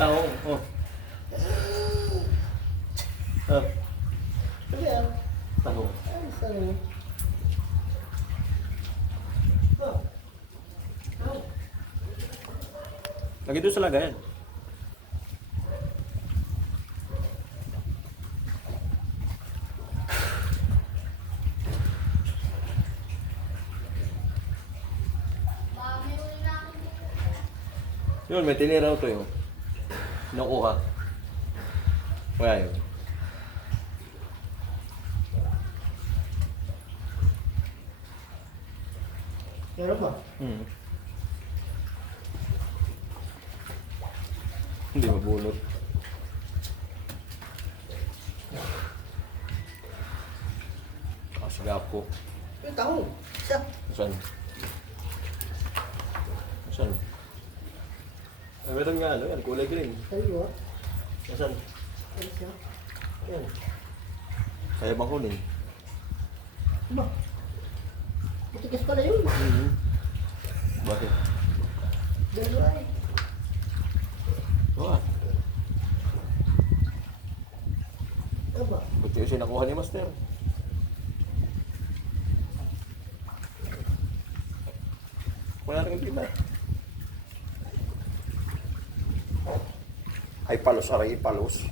Oo, oh. Oh, Ano yan? taho. Ay, saan? Lagi doon sa lagayan. Yun, may tinira ko yun. Nakuha. Kaya yun. Meron ba? Hmm. Hindi mabulot. Kasigap ko. Yung taho. Siya. Saan? Saan? Ay, meron nga ano yan, kulay green. Sa'yo ah. Saan? Ano siya? Yan. Kaya bang kunin? Ba? Matigas pala yun. Bakit? Dalawa eh. Wala. Aba. Ba't yung siya nakuha ni Master? Wala rin iba. Ay, palos, aray, palos.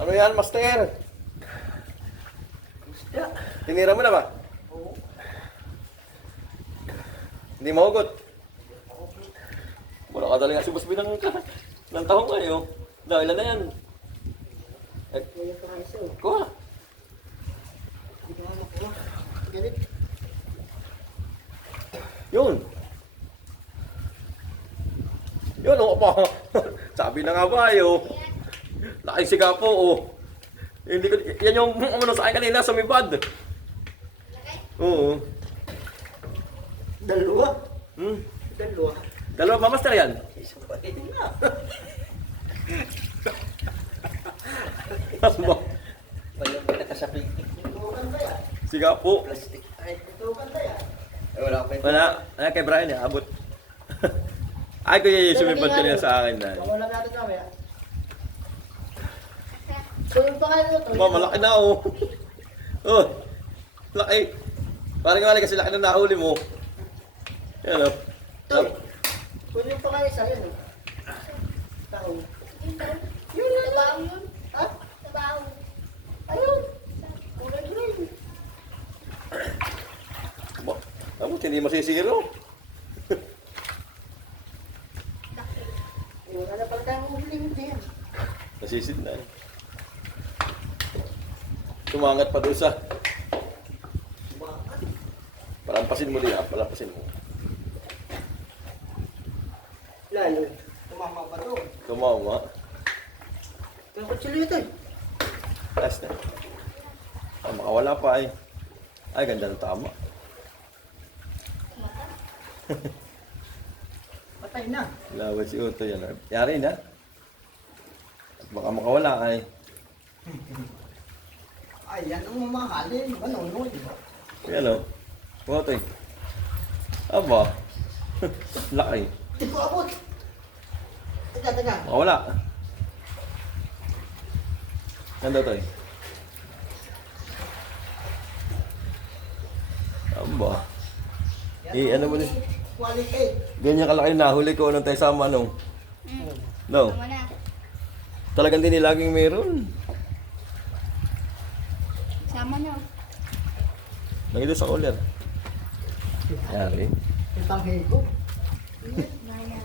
Ano yan, Master? Isda. Tinira mo na ba? Oo. Hindi mahugot. Wala ka talaga si Boss Binang ng tahong kayo. Dahil na yan. Eh, Kaya pa kayo sa'yo. kuha. Hindi ko nga makuha. Ganit. Yun. Yun, oo pa. Sabi na nga ba, yo. Laking siga po, oh. Hindi ko, yan yung umano sa akin kanina sa mibad. Oo. Dalawa. Hmm. Dalawa. Dalawa ba, Master, yan? Isang pa rin na. Walang pinakasapig. Tutukan ba yan? Siga po. Plastic. Ay, tutukan ba yan? Ay, wala ko Wala. Ay, kay Brian, eh, abot. Ay, kuya, sumibad ka niya sa akin. Dahil. Wala natin kami ah. So yung pangalan ito. Ma, malaki na, oh. Oh, laki. Parang nga kasi laki na nahuli mo. Yan, oh. Ito. Kung yung pangalan isa, yun. Tao. Yun na lang. Yun. Ha? Tabaho. Ayun. Kulay green. Abot, hindi masisiro. Wala na pala tayong uling din. Nasisid na, eh. Tumangat pa doon sa... Palampasin mo din, ah. Palampasin mo. Lalo. Tumama pa doon. Tumama. Kaya kutsilo ito eh. Last na. Ah, makawala pa, eh. Ay, ganda ng tama. Patay na. Lawat si Uto yan. Yari na. At baka makawala, ay. Ay, yan ang mamahalin. Manonood. Yan, oh. Uto, eh. Aba. Laki. Hindi ko abot. Teka, teka. Makawala. Ganda to, eh. Aba. Eh, ano mo din? Quality. Ganyan kalaki na huli ko nung tayo sama nung. No. Tama na. Talagang din laging meron. Sama nyo. Nangito sa cooler. Yari. Itang hego. Naya.